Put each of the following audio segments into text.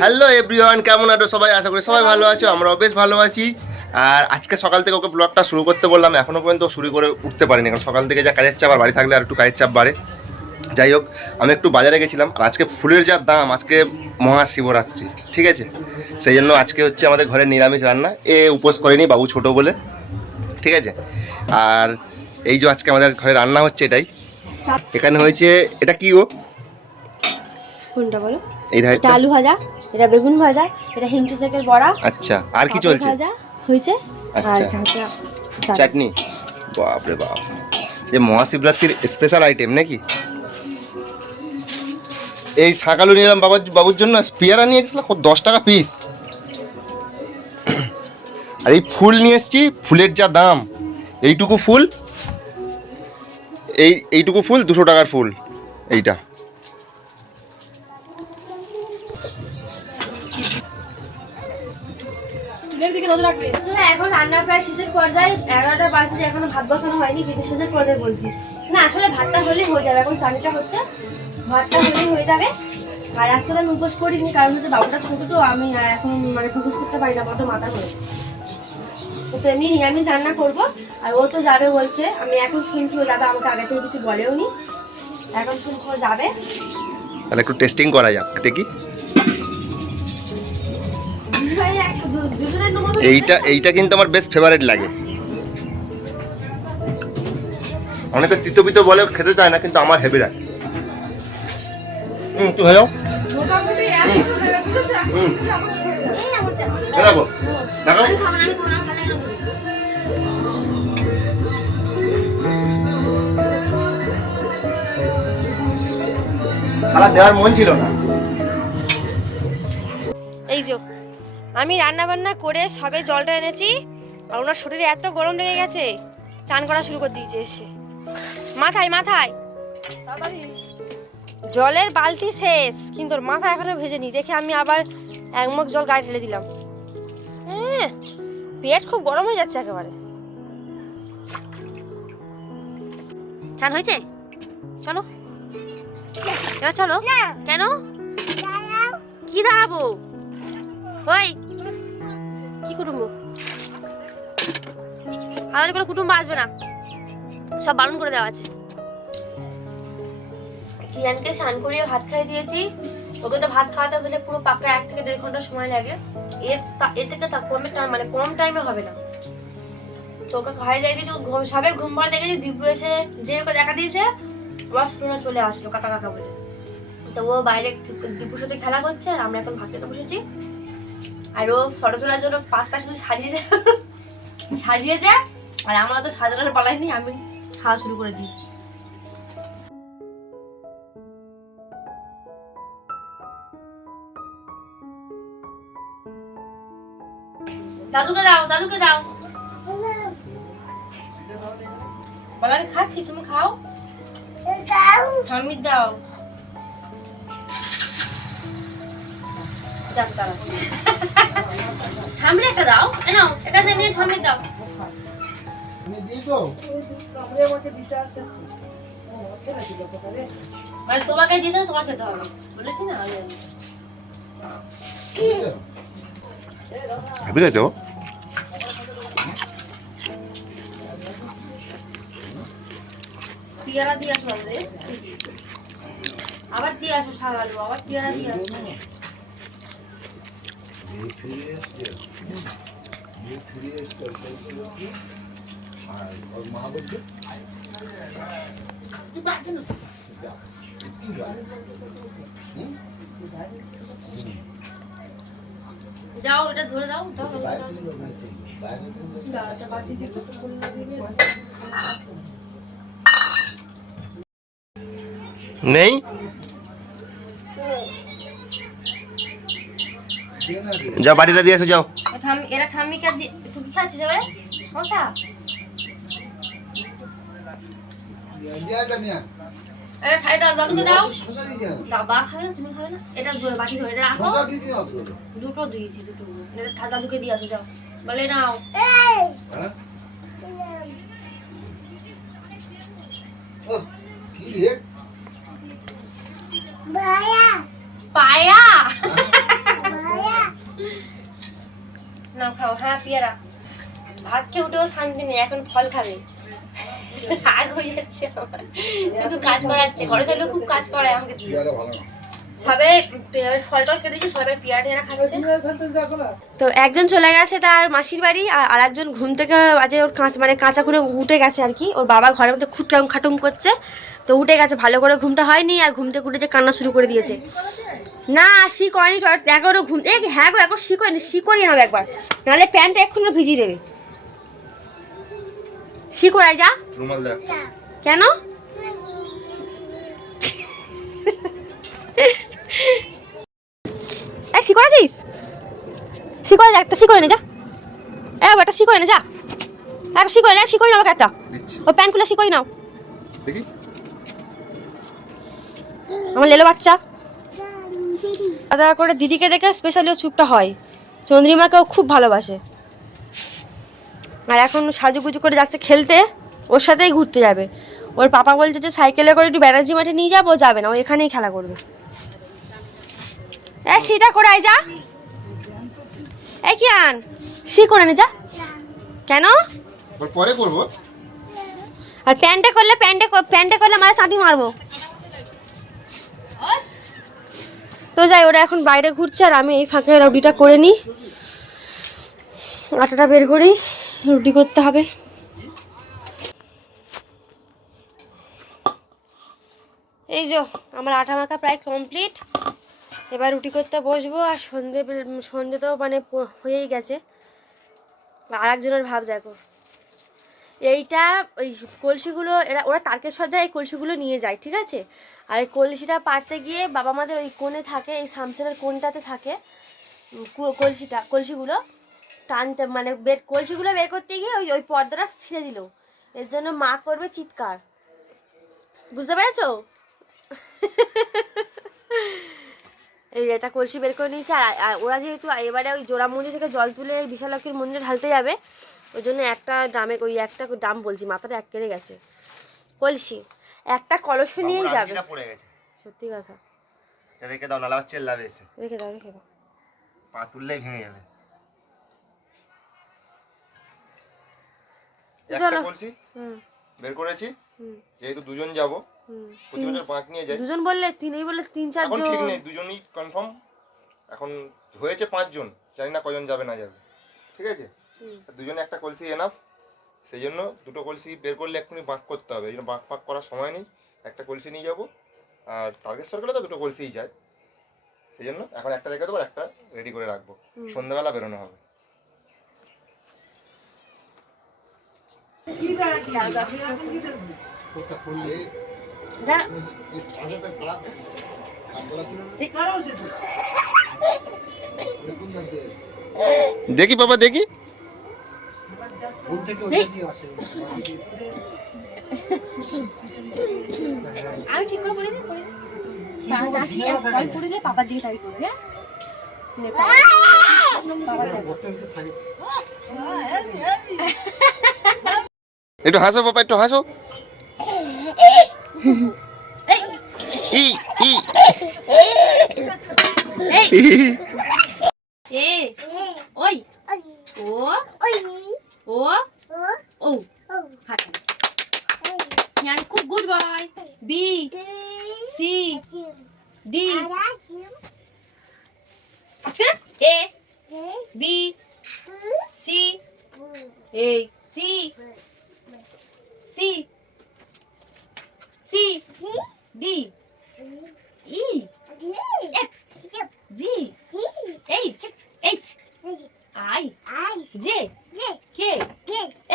Hello everyone, কেমন আছো সবাই? আশা করি সবাই ভালো আছো, আমরাও বেশ ভালো আছি। আর আজকে সকাল থেকে ওকে ব্লগটা শুরু করতে বললাম, এখনও পর্যন্ত শুরু করে উঠতে পারিনি, কারণ সকাল থেকে যা কাজের চাপ, আর বাড়ি থাকলে আর একটু কাজের চাপ বাড়ে। যাই হোক, আমি একটু বাজারে গেছিলাম, আর আজকে ফুলের যা দাম, আজকে মহাশিবরাত্রি, ঠিক আছে? সেই জন্য আজকে হচ্ছে আমাদের ঘরে নিরামিষ রান্না। উপোস করেনি বাবু ছোট বলে, ঠিক আছে? আর এই যে আজকে আমাদের ঘরে রান্না হচ্ছে এটাই। এখানে হয়েছে, এটা কি গো? কোনটা বলো? এই ধারে এটা আলু ভাজা, এটা বেগুন ভাজা, এটা হিমচি শাকের বড়া। আচ্ছা, আর কি চলছে? ভাজা হয়েছে, আর আচ্ছা, এটা হচ্ছে চাটনি। বাপরে বাপ, যে মহাশিবরাত্রির স্পেশাল আইটেম নাকি? এই শাকালু নিলাম বাবুর জন্য, পেয়ারা নিয়ে এসেছিল 10 টাকা পিস। আর এই ফুল নিয়ে এসেছি, ফুলের যা দাম, এইটুকু ফুল, এইটুকু ফুল 200 টাকার ফুল এইটা। এখন রান্না প্রায় শেষের পর্যায়ে, 11টা বাজে, এখনো ভাত বসানো হয়নি, কিন্তু শেষের পর্যায়ে বলছি না, আসলে ভাতটা হলেই হয়ে যাবে। এখন চানিটা হচ্ছে, ভাতটা হলেই হয়ে যাবে। আর আজকে তো আমি উপোস করিনি, কারণ হচ্ছে বাবুটা ছোট, তো আমি এখন মানে উপোস করতে পারি না, বড্ড মাথা করে। তো এমনি নিরামিষ রান্না করবো। আর ও তো যাবে বলছে, আমি এখন শুনছি ও যাবে, আমাকে আগে থেকে কিছু বলেও নি, এখন শুনছি ও যাবে। তাহলে একটু টেস্টিং করা যাক, দেখি। এইটা কিন্তু আমার বেশ ফেভারিট লাগে। অনেকে তিতো পিতো বলে খেতে চায় না, কিন্তু আমার হেভি লাগে। তুই হয়ে যাও। দেখো দেখো, খালা দেওয়ার মন ছিল না। এই যে আমি রান্না বান্না করে সবে জলটা এনেছি, আর ওনার শরীরে এত গরম লেগে গেছে, চান করা শুরু করে দিয়েছে এসে। মাথায় মাথায় জলের বালতি শেষ, কিন্তু ওর মাথা এখনো ভেজেনি, দেখে আমি আবার 1 মগ জল গায়ে ঢেলে দিলাম। পেট খুব গরম হয়ে যাচ্ছে একেবারে। চান হয়েছে? চলো এবার চলো। কেন? কি দাঁড়াবো? ওই কি কুটুম্ব? আমাদের কোনো কুটুম্ব আসবে না, সব বারণ করে দেওয়া আছে। ইয়ানকে স্নান করিয়ে ভাত খাইয়ে দিয়েছি। ওকে তো ভাত খাওয়াতে হলে পুরো পাকা 1 থেকে 1.5 ঘন্টা সময় লাগে। এর থেকে মানে কম টাইমে হবে না। তো ওকে খাইয়ে দিয়ে দিয়েছি, সবাই ঘুম পাড়ে দেখেছি। দীপু এসে যে ওকে দেখা দিয়েছে, আবার শুনে চলে আসলো কাকা কাকা বলে। তো ও বাইরে দীপুর সাথে খেলা করছে, আর আমরা এখন ভাত খেতে বসেছি। আর ও ফটো তোলার জন্য পাতটা শুধু সাজিয়েছে, আর আমরা তো সাজানোর পালাইনি, আমি খাওয়া শুরু করে দিয়েছি। দাদুকে দাও, দাদুকে দাও। বলো আমি খাচ্ছি, তুমি খাও। ঠাম্মির দাও। ঠাম্মির একটা দাও, নাও এটা নিয়ে ঠাম্মির দাও। মানে তোমাকে দিয়েছে, তোমার খেতে হবে, বলেছি না আমি। হেভি লাগছে ও। পেয়ারা দিয়ে আসো, আবার দিয়ে আসো, শাকালু আবার পেয়ারা দিয়ে আসো। যাও এটা ধরে দাও, নেই যাও, বাড়িটা দিয়ে এসো যাও। এরা ঠাম্মিকে তুই কি খাচ্ছিস এবারে? শশা? এটা দাদুকে দাও। বাবা খাবে না, তুমি খাবে না? এটা বাটি ধরে এটা রাখো। দুটো দিয়েছি, দুটো। এটা দাদুকে দিয়ে আসো, যাও। বলে নাও। পায়া নাও খাও। হ্যাঁ পেয়ারা। ভাত খেয়ে উঠেও শান্তি নেই, এখন ফল খাবে। রাগ হয়ে যাচ্ছে আমার, শুধু কাজ করাচ্ছে। ঘরে থাকলেও খুব কাজ করায় আমাকে দিয়ে। সবে ফল টল কেটেছি, সবে পেয়ারা টেয়ারা খাচ্ছে। তো একজন চলে গেছে তার মাসির বাড়ি, আর একজন ঘুম থেকে আজকে ওর কাঁচা করে উঠে গেছে আর কি। ওর বাবা ঘরের মধ্যে খুঁটাম খাটুম করছে, তো উঠে গেছে। ভালো করে ঘুমটা হয়নি, আর ঘুম থেকে উঠে যে কান্না শুরু করে দিয়েছে। না শি করেনি, দেখো ওরা ঘুম হ্যাঁ গো এখন শি করেনি, শি করিয়ে নেবে একবার, নাহলে প্যান্টটা এক্ষুনি ভিজিয়ে দেবে। শি করাই যা। রুমাল দাও। কেন? শি করেছিস? শি করে যা, একটা শি করে নে যা। একটা শি করে নে যা, একটা শি করে নে, শি করে নাও একটা। ও প্যান্ট খুলে শি করে নাও দেখি। আমার লেলো বাচ্চা দাদা করে দিদিকে দেখে স্পেশালি ও চুপটা হয়। চন্দ্রিমাকেও খুব ভালোবাসে। আর এখন সাজুগুজু করে যাচ্ছে খেলতে, ওর সাথেই ঘুরতে যাবে। ওর পাপা বলছে যে সাইকেলে করে একটু ব্যানার্জি মাঠে নিয়ে যাবো, যাবে না, ও এখানেই খেলা করবে। সিটা করে আয় যা। কি আন সি করে নে যা। কেন? পরে করবো। আর প্যান্টে করলে আমরা চাটি মারবো। তো যাই, ওরা এখন বাইরে ঘুরছে, আর আমি এই ফাঁকে রুটিটা করে নিই। আটাটা বের করেই রুটি করতে হবে। এই যে আমার আটা মাখা প্রায় কমপ্লিট। এবার রুটি করতে বসবো। আর সন্ধে তো মানে হয়েই গেছে। আর একজনের ভাব দেখো, এইটা ওই কলসিগুলো ওরা তারকেশ্বর যায়, এই কলসিগুলো নিয়ে যায়, ঠিক আছে। আর এই কলসিটা পাড়তে গিয়ে বাবা আমাদের ওই কোণে থাকে, এই সামসেনের কোণটাতে থাকে কলসিগুলো টানতে, মানে কলসিগুলো বের করতে গিয়ে ওই ওই পর্দাটা ছিঁড়ে দিল। এর জন্য মা করবে চিৎকার, বুঝতে পেরেছো? এই এটা কলসি বের করে নিয়েছে। আর ওরা যেহেতু এবারে ওই জোড়া মন্দির থেকে জল তুলে বিশালক্ষীর মন্দিরে ঢালতে যাবে, ওই জন্য একটা ড্রামে, ওই একটা ড্রাম বলছি, মাথাটা এক কেড়ে গেছে, কলসি একটা কলস নিয়েই যাবে। সত্যি কথা। রেখে দাও, নালা চেল্লাবে এসে। রেখে দাও, রেখে দাও, পা তুললেই ভেঙে যাবে। একটা কলসি বের করেছি, যেহেতু দুজন যাব, প্রতি বছর পাঁচ নিয়ে যাই। দুজন বললে তিনই বললে 3-4 জন, এখন ঠিক নেই, দুজনই কনফার্ম। এখন হয়েছে 5 জন, জানি না কজন যাবে না যাবে, ঠিক আছে। দুজনে একটা কলসি এনাফ, সেই জন্য দুটো কলসি বের করলে এক্ষুনি বাঁক করতে হবে, এই জন্য বাঁক ফাঁক করার সময় নেই। একটা কলসি নিয়ে যাবো, আর তারকেশ্বর গেলে তো দুটো কলসিই যায়, সেই জন্য এখন একটা রেখে দেবো, একটা রেডি করে রাখবো, সন্ধ্যাবেলা বেরোনো হবে। দেখি বাবা দেখি। আমি ঠিক করে বলে দিই, পাপার দিকে তাই করবে। একটু হাসো বাবা, একটু হাসো। ই ই এ ওই ও ও ও হাত Yani খুব good boy. B C D আচ্ছা A B C A C C C D E F G H H I J K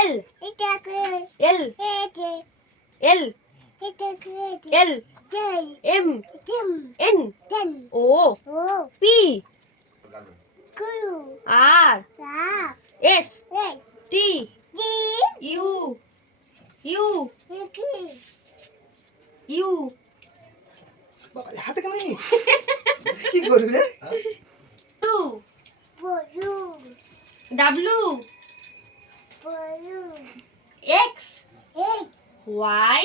L L L L M N O P R S T U U U হাতে কেমন কি করবে W x Y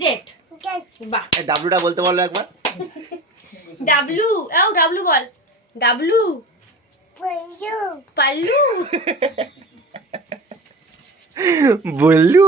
Z. বাহ, ডাব্লুটা বলতে বলো একবার। W বল। W pallu বললু